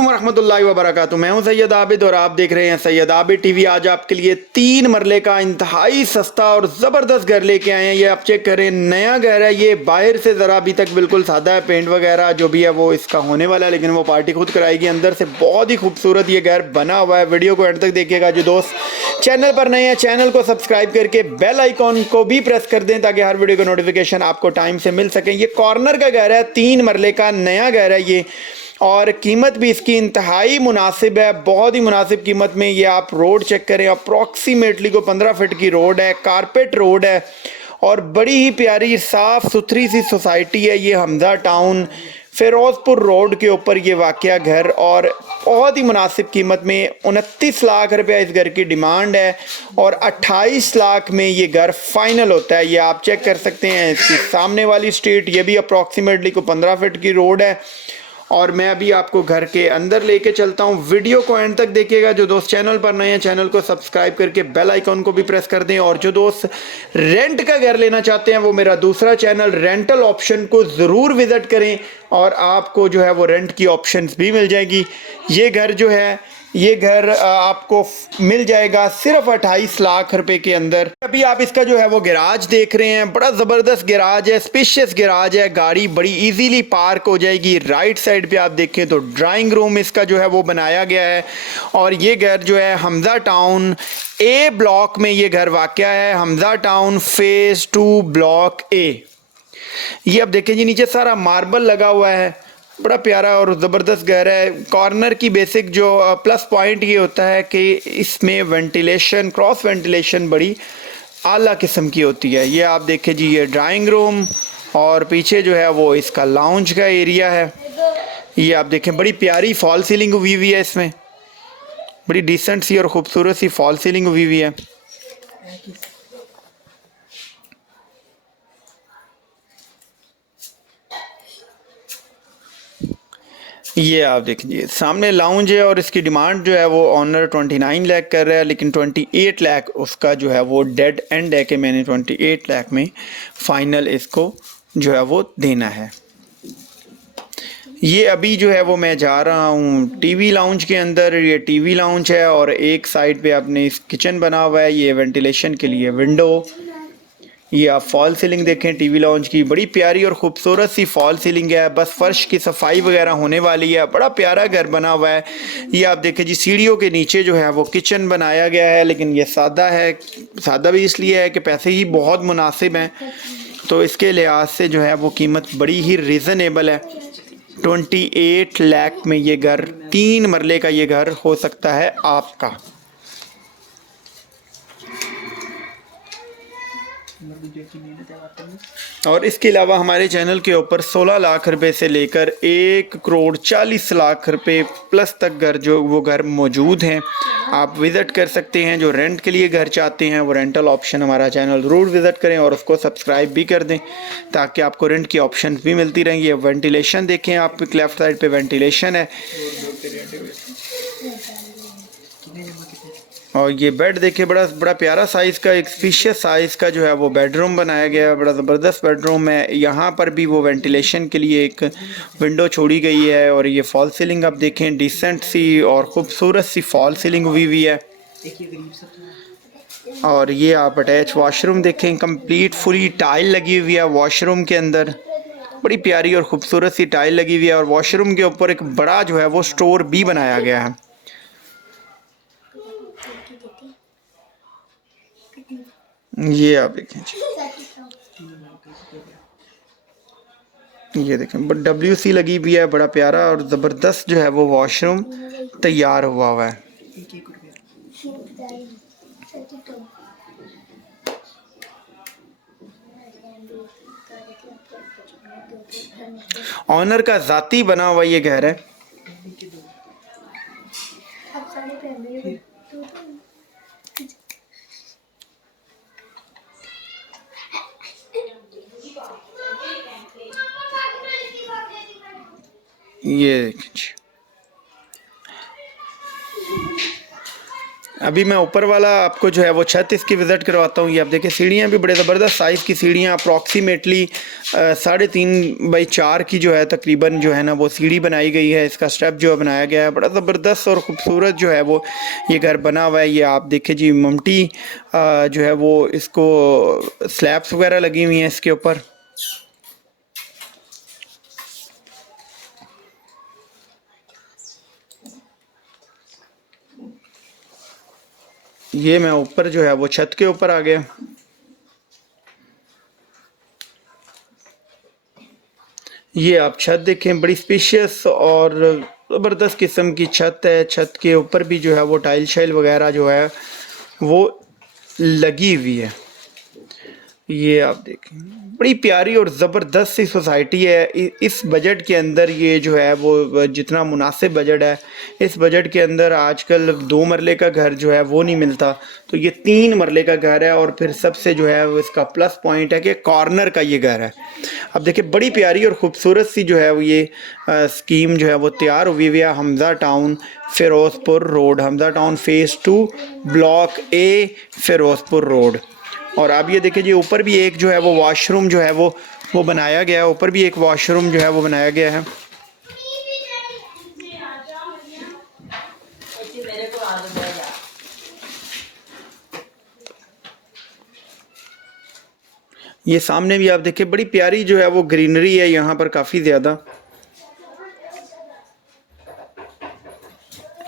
रहमतुल्लाहि व बरकातुहू। मैं हूं सैयद आबिद और आप देख रहे हैं सैयद आबिद टीवी। आज आपके लिए 3 मरले का इंतहाई सस्ता और ज़बरदस्त घर लेके आए हैं। ये आप चेक करें, नया घर है। ये बाहर से ज़रा अभी तक बिल्कुल सादा है, पेंट वगैरह जो भी है वो इसका होने वाला है, लेकिन वो पार्टी खुद कराएगी। अंदर से बहुत ही खूबसूरत ये घर बना हुआ है। वीडियो को एंड तक देखिएगा। जो दोस्त चैनल पर नए हैं, चैनल को सब्सक्राइब करके बेल आइकॉन को भी प्रेस कर दें ताकि हर वीडियो का नोटिफिकेशन आपको टाइम से मिल सके। ये कॉर्नर का घर है, 3 मरले का नया घर है ये, और कीमत भी इसकी इंतहाई मुनासिब है, बहुत ही मुनासिब कीमत में। ये आप रोड चेक करें, अप्रॉक्सीमेटली को 15 फीट की रोड है, कारपेट रोड है और बड़ी ही प्यारी साफ़ सुथरी सी सोसाइटी है। ये हमजा टाउन फ़िरोज़पुर रोड के ऊपर ये वाक़या घर, और बहुत ही मुनासिब कीमत में 29 लाख रुपया इस घर की डिमांड है और 28 लाख में ये घर फाइनल होता है। ये आप चेक कर सकते हैं। इसकी सामने वाली स्ट्रीट, ये भी अप्रॉक्सीमेटली को 15 फीट की रोड है। और मैं अभी आपको घर के अंदर लेके चलता हूँ। वीडियो को एंड तक देखिएगा। जो दोस्त चैनल पर नए हैं, चैनल को सब्सक्राइब करके बेल आइकॉन को भी प्रेस कर दें। और जो दोस्त रेंट का घर लेना चाहते हैं, वो मेरा दूसरा चैनल रेंटल ऑप्शन को ज़रूर विज़िट करें और आपको जो है वो रेंट की ऑप्शंस भी मिल जाएगी। ये घर जो है, ये घर आपको मिल जाएगा सिर्फ 28 लाख रुपए के अंदर। अभी आप इसका जो है वो गैराज देख रहे हैं। बड़ा ज़बरदस्त गैराज है, स्पेशियस गैराज है। गाड़ी बड़ी इजीली पार्क हो जाएगी। राइट साइड पे आप देखें तो ड्राइंग रूम इसका जो है वो बनाया गया है। और ये घर जो है हमजा टाउन ए ब्लॉक में ये घर वाक़या है। हमजा टाउन फेज़ 2 ब्लॉक ए। ये अब देखें जी, नीचे सारा मार्बल लगा हुआ है। बड़ा प्यारा और ज़बरदस्त घर है। कॉर्नर की बेसिक जो प्लस पॉइंट ये होता है कि इसमें वेंटिलेशन, क्रॉस वेंटिलेशन बड़ी आला किस्म की होती है। ये आप देखें जी, ये ड्राइंग रूम और पीछे जो है वो इसका लाउंज का एरिया है। ये आप देखें, बड़ी प्यारी फॉल सीलिंग हुई हुई है इसमें। बड़ी डिसेंट सी और ख़ूबसूरत सी फॉल सीलिंग हुई हुई है। ये आप देखिए, सामने लाउंज है और इसकी डिमांड जो है वो ऑनर 29 लाख कर रहा है, लेकिन 28 लाख उसका जो है वो डेड एंड है कि मैंने 28 लाख में फ़ाइनल इसको जो है वो देना है। ये अभी जो है वो मैं जा रहा हूँ टीवी लाउंज के अंदर। ये टीवी लाउंज है और एक साइड पे आपने इस किचन बना हुआ है, ये वेंटिलेशन के लिए विंडो। ये आप फॉल सीलिंग देखें टीवी लाउंज की, बड़ी प्यारी और ख़ूबसूरत सी फॉल सीलिंग है। बस फर्श की सफाई वगैरह होने वाली है। बड़ा प्यारा घर बना हुआ है। ये आप देखें जी, सीढ़ियों के नीचे जो है वो किचन बनाया गया है, लेकिन ये सादा है। सादा भी इसलिए है कि पैसे ही बहुत मुनासिब हैं, तो इसके लिहाज से जो है वो कीमत बड़ी ही रीज़नेबल है। 28 लाख में ये घर, 3 मरले का ये घर हो सकता है आपका। और इसके अलावा हमारे चैनल के ऊपर 16 लाख रुपए से लेकर 1 करोड़ 40 लाख रुपए प्लस तक घर जो वो घर मौजूद हैं। आप विज़िट कर सकते हैं। जो रेंट के लिए घर चाहते हैं वो रेंटल ऑप्शन हमारा चैनल ज़रूर विज़िट करें और उसको सब्सक्राइब भी कर दें ताकि आपको रेंट की ऑप्शन भी मिलती रहेंगी। वेंटिलेशन देखें, आप लेफ़्ट साइड पे वेंटिलेशन है। और ये बेड देखिए, बड़ा प्यारा साइज़ का, एक स्पेशियस साइज़ का जो है वो बेडरूम बनाया गया है। बड़ा ज़बरदस्त बेडरूम है। यहाँ पर भी वो वेंटिलेशन के लिए एक विंडो छोड़ी गई है। और ये फॉल सीलिंग आप देखें, डिसेंट सी और ख़ूबसूरत सी फॉल सीलिंग हुई हुई है। और ये आप अटैच वॉशरूम देखें, कंप्लीट फुली टाइल लगी हुई है वॉशरूम के अंदर। बड़ी प्यारी और ख़ूबसूरत सी टाइल लगी हुई है। और वॉशरूम के ऊपर एक बड़ा जो है वो स्टोर भी बनाया गया है। ये आप देखें, ये देखें WC लगी हुई है। बड़ा प्यारा और ज़बरदस्त जो है वो वॉशरूम तैयार हुआ है। ऑनर का ज़ाती बना हुआ ये घर है। ये अभी मैं ऊपर वाला आपको जो है वो छत इसकी विज़िट करवाता हूँ। ये आप देखिए सीढ़ियाँ भी बड़े ज़बरदस्त साइज़ की सीढ़ियाँ, अप्रॉक्सीमेटली 3.5 बाई 4 की जो है तकरीबन जो है ना वो सीढ़ी बनाई गई है। इसका स्टेप जो है बनाया गया है, बड़ा ज़बरदस्त और ख़ूबसूरत जो है वो ये घर बना हुआ है। ये आप देखिए जी ममटी जो है वो इसको स्लैब्स वगैरह लगी हुई हैं इसके ऊपर। ये मैं ऊपर जो है वो छत के ऊपर आ गया। ये आप छत देखें, बड़ी स्पेशियस और ज़बरदस्त किस्म की छत है। छत के ऊपर भी जो है वो टाइल शाइल वगैरह जो है वो लगी हुई है। ये आप देखें, बड़ी प्यारी और ज़बरदस्त सी सोसाइटी है। इस बजट के अंदर ये जो है वो जितना मुनासिब बजट है, इस बजट के अंदर आजकल 2 मरले का घर जो है वो नहीं मिलता, तो ये 3 मरले का घर है। और फिर सबसे जो है वो इसका प्लस पॉइंट है कि कॉर्नर का ये घर है। अब देखिए बड़ी प्यारी और ख़ूबसूरत सी जो है वो ये स्कीम जो है वो तैयार हुई हुई है। Hamza town Firozpur road, Hamza town phase 2 block ए फ़िरोज़पुर रोड। और अब ये देखिए जी ऊपर भी एक जो है वो वॉशरूम जो है वो बनाया गया है। ऊपर भी एक वॉशरूम जो है वो बनाया गया है। ये सामने भी आप देखिए बड़ी प्यारी जो है वो ग्रीनरी है यहाँ पर काफ़ी ज़्यादा,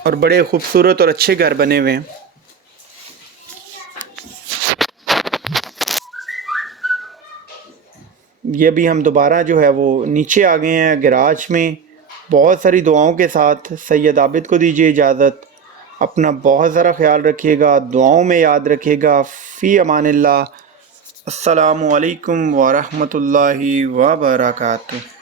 और बड़े खूबसूरत और अच्छे घर बने हुए हैं। ये भी हम दोबारा जो है वो नीचे आ गए हैं गैराज में, बहुत सारी दुआओं के साथ। सैयद आबिद को दीजिए इजाज़त। अपना बहुत ज़रा ख्याल रखिएगा, दुआओं में याद रखिएगा। फ़ी अमानिल्लाह। अस्सलामु अलैकुम व रहमतुल्लाहि व बरकातुहू।